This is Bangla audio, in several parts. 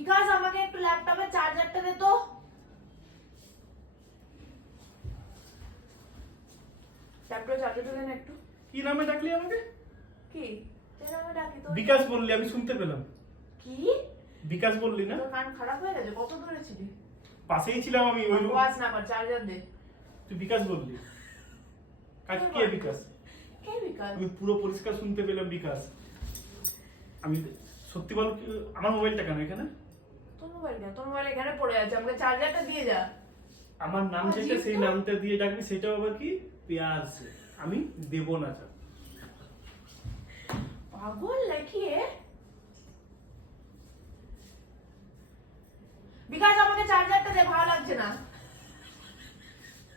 বিকাশ আমাকে একটু ল্যাপটপের চার্জারটা দে তো। ল্যাপটপের চার্জারটা দে না একটু। কি নামে ডাকলি আমাকে? কি যে নামে ডাকি তো? বিকাশ বললি, আমি শুনতে পেলাম। কি বিকাশ বললি না? তোর কান খারাপ হয়ে গেছে? কত দূরে ছিলি? পাশেই ছিলাম আমি। ওই আওয়াজ না কর, চার্জার দে। তুই বিকাশ বললি। কে বিকাশ? কে বিকাশ? আমি পুরো পরিষ্কার শুনতে পেলাম বিকাশ। আমি সত্যি বল, আমার মোবাইলটা কেন এখানে? তোর মোবাইল কেন? তোর মোবাইল এখানে পড়ে আছে, আমাকে চার্জারটা দিয়ে যা। আমার নাম যেটা সেই নামটা দিয়ে ডাকবি, সেটাও আবার কি প্যার সে। আমি দেব না। পাগল নাকি এ? বিকাশ আমাকে চার্জারটা দে, ভালো লাগছে না।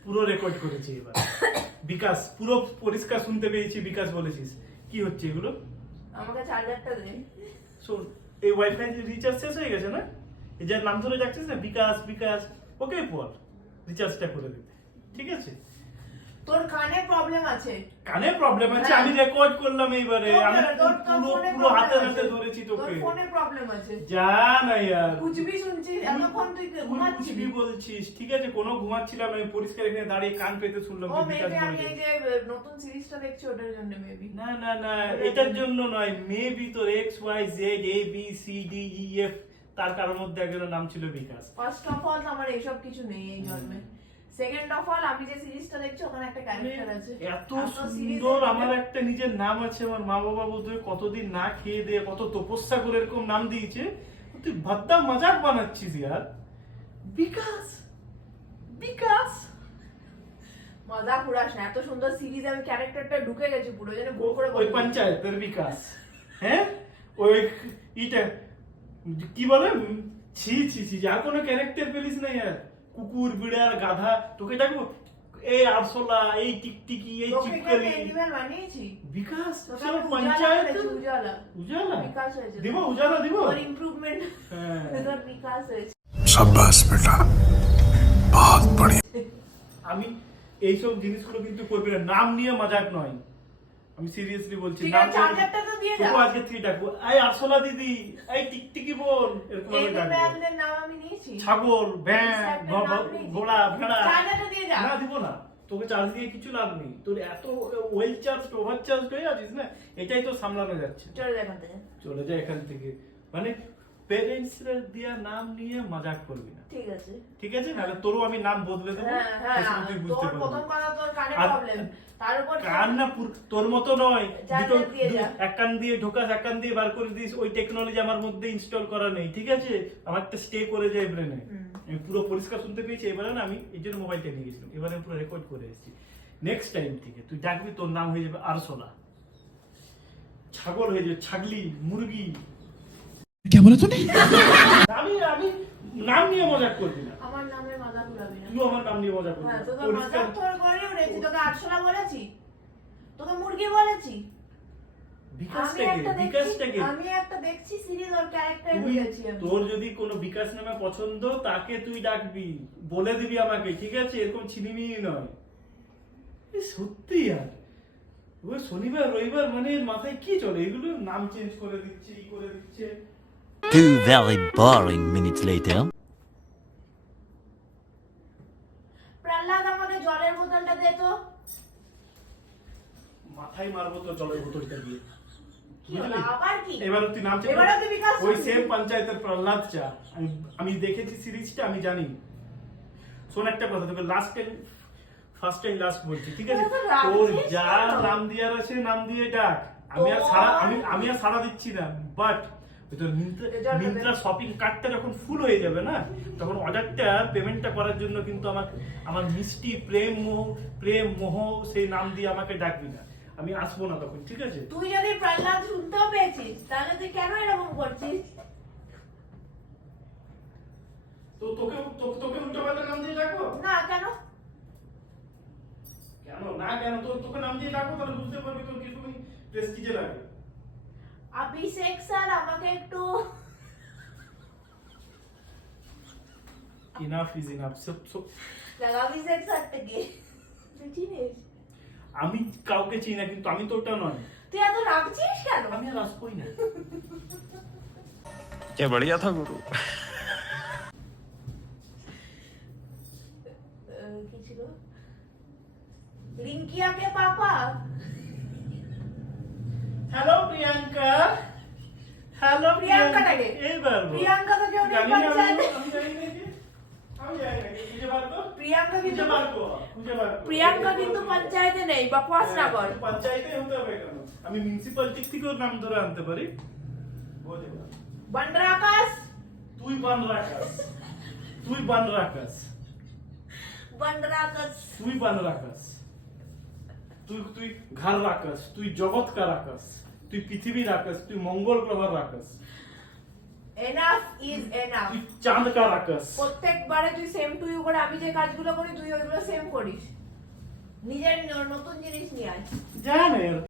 পুরো রেকর্ড করেছি এবার। বিকাশ পুরো পরিষ্কার শুনতে পেয়েছি, বিকাশ বলেছিস। কি হচ্ছে এগুলো? আমাকে চার্জারটা দে। শোন, এই ওয়াইফাই রিচার্জ শেষ হয়ে গেছে না? এই যার নাম ধরে যাচ্ছিস না, বিকাশ বিকাশ, ওকে বল রিচার্জটা করে দিতে, ঠিক আছে? তোর কানে প্রবলেম আছে। কানে প্রবলেম আছে? আমি রেকর্ড করলাম এইবারে। আমি পুরো হাতে হাতে ধরেছি তোকে। তোর ফোনে প্রবলেম আছে। যা না यार, কুছ ভি শুনছিস এতক্ষণ? তুই ঘুমাচ্ছিস? কুছ ভি বলছিস? ঠিক আছে, কোনো ঘুমাচ্ছিলাম না, আমি পরিষ্কার এখানে দাঁড়িয়ে কান পেতে শুনলাম ও যে বিকাশ মেবি আমি বলেছে। এই যে নতুন সিরিজটা দেখছি ওটার জন্য মেবি। না না না, এটার জন্য নয়। মেবি তোর X Y Z A B C D E F, তার কারোর মধ্যে একজনের নাম ছিল বিকাশ। ফার্স্ট অফ অল আমার এইসব কিছু নেই এই জন্মে। সেকেন্ড অফ অল আমি যে সিরিজটা দেখছি ওখানে একটা ক্যারেক্টার আছে। এত সুন্দর আমার একটা নিজের নাম আছে। আমার মা বাবা বোধহয় কতদিন না খেয়ে দিয়ে কত তপস্যা করে এরকম নাম দিয়েছে। তুই ভাদ্দা মজাক বানাচ্ছিস ইয়ার। বিকাশ বিকাশ মজা উড়াস না, এত সুন্দর সিরিজ আমি ক্যারেক্টারটা ঢুকে গেছি পুরো, যেন গোল করে ওই পঞ্চায়েতের বিকাশ। হ্যাঁ, ওই ইটা কি বলে, ছি ছি ছি, আর কোনো ক্যারেক্টার পেলিস না ইয়ার। কুকুর বিড়াল গাধা, তোকে ডাকবো এই আরশোলা, এই টিকটিকি, এই চিপকলি। এনিমেল বানিয়েছি বিকাশ সব পঞ্চায়েত। উজালা উজালা বিকাশ হয়েছে। দিব, উজালা দিব। ওর ইমপ্রুভমেন্ট তোর বিকাশ হয়েছে। शाबाश बेटा, बहुत बढ़िया। আমি এইসব জিনিসগুলো কিন্তু করবি না, নাম নিয়ে মজাক নয়, আমি সিরিয়াসলি বলছি। ঠিক নাম আছে, চার্জারটা তো দিয়ে যা। তোকে আজকে থেকে ডাকবো এই আরশোলা দিদি, এই টিকটিকি বোন, এরকম ভাবে ডাকবো। এনিমেলের নাম আমি নিয়েছি। ছাগল, ভ্যাঁ, ঘোড়া, ভেড়া। চার্জারটা দিয়ে যা। না দিব না, তোকে চার্জ দিয়ে কিছু লাভ নেই। তোর এত ওয়েল চার্জ ওভার চার্জ হয়ে আছিস না, এটাই তো সামলানো যাচ্ছে। চলে যা এখান থেকে। চলে যা এখান থেকে। মানে পেরেন্টস রা দিয়া নাম নিয়ে মজাক করবি না, ঠিক আছে? ঠিক আছে? নাহলে তোরও আমি নাম বদলে দেবো। হ্যাঁ, তুই বুঝতে তোর পারবি। প্রথম কথা তোর কানে আর প্রবলেম, তার উপর কান না তোর মতো নয়, দুটো চার্জার দিয়ে যা। এক কান দিয়ে ঢোকাস, এক কান দিয়ে বার করে দিস। ওই টেকনোলজি আমার মধ্যে ইনস্টল করা নেই, ঠিক আছে? আমারটা স্টে করে যায় ব্রেনে। আমি পুরো পরিষ্কার শুনতে পেয়েছি। এবারে না, আমি এই জন্য মোবাইলটা নিয়ে গেছিলাম, এবারে আমি পুরো রেকর্ড করে এসেছি। নেক্সট টাইম থেকে তুই ডাকবি, তোর নাম হয়ে যাবে আরশোলা। ছাগল হয়ে যাবে ছাগলি, মুরগি। क्या बोला तूने? আমি আমি নাম নিয়ে মজাক করবি না। আমার নামে মাথা ঘুরাবি না। তুই আমার নাম নিয়ে মজা করবি হ্যাঁ, না। তোকে পরিষ্কার মজাক তোর করে উঠেছি। তোকে আরশোলা বলেছি, তোকে মুরগি বলেছি। বিকাশটাকে আমি একটা দেখছি সিরিজ, ওর ক্যারেক্টার তুই, বুঝেছি আমি। তোর যদি কোনো বিকাশ নামে পছন্দ, তাকে তুই ডাকবি, বলে দিবি আমাকে, ঠিক আছে? এরকম ছিনিমিনি নয়। সত্যি আর ওই শনিবার রবিবার মানে মাথায় কি চলে? এগুলো নাম চেঞ্জ করে দিচ্ছে, ই করে দিচ্ছে। 2 very boring minutes later. Prahlad আমাকে জলের বোতলটা দে তো। মাথায় মারবো তো জলের বোতলটা দিয়ে। কি হলো আবার? কি এবার তুই নাম চেঞ্জ, এবারে তুই বিকাশ ওই করবি? সেম পঞ্চায়েতের প্রহ্লাদ চা। আমি দেখেছি সিরিজটা, আমি জানি। শোন একটা কথা, তোকে last time, first time last বলছি, ঠিক আছে? তোরা তো রাখছিস তোর যা কেন? নাম দিয়ার আছে নাম দিয়ে ডাক। আমি আর সারা দিচ্ছি না, বাট তোর মিন্ত্রা শপিং কার্ডটা যখন ফুল হয়ে যাবে না, তখন অর্ডারটা পেমেন্টটা করার জন্য কিন্তু আমার মিষ্টি প্রেম মোহ সেই নাম দিয়ে আমাকে ডাকবি না। আমি আসবো না তখন, ঠিক আছে? তুই যদি প্রহ্লাদ শুনতেও পেয়েছিস, তাহলে তুই কেন এরকম করছিস? তো তোকে উল্টো পাল্টা নাম দিয়ে ডাকবো না কেন? কেন না? কেন তোকে নাম দিয়ে ডাকবো, তাহলে বুঝতে পারবি তোর কি তুমি প্রেস্টিজে লাগে। অভিষেক স্যার আমাকে একটু। Enough is enough. অভিষেক স্যারটা কে? তুই চিনিস? আমি কাউকে চিনি না, কিন্তু আমি তো ওটা নয়। তুই এত রাখছিস কেন? আমি আর আসবোই না। क्या बढ़िया था गुरु। কি ছিল? রিঙ্কিয়া কে পাপা? হ্যালো প্রিয়াঙ্কা, হ্যালো প্রিয়াঙ্কাটাকে? এইবার বল। প্রিয়াঙ্কা তো কেউ নেই জানি না, পঞ্চায়েতে। আমি জানি না কি? আমি জানি না কি? খুঁজে বার কর। প্রিয়াঙ্কা কিন্তু খুঁজে বার কর, খুঁজে বার কর। প্রিয়াঙ্কা কিন্তু পঞ্চায়েতে নেই, বকওয়াস না কর। হ্যাঁ, পঞ্চায়েতে হতে হবে কেন? আমি মিউনিসিপ্যালিটি থেকেও নাম ধরে আনতে পারি। বোঝ এবার। বন্ডরা আকাশ, তুই বান রাখাস, তুই বান রাখাস, বন্ডরা আকাশ। তুই বান রাখাস, তুই তুই ঘর রাখাস, তুই জগৎ কা রাখাস, তুই পৃথিবী রাখাস, তুই মঙ্গল গ্রহ রাখাস, এনাফ ইজ এনাফ। তুই চাঁদ কা রাখাস। প্রত্যেকবারে তুই সেম টু ইউ করে আমি যে কাজগুলো করি তুই ওইগুলো সেম করিস। নিজের নতুন জিনিস নিয়ে আয়। জানেন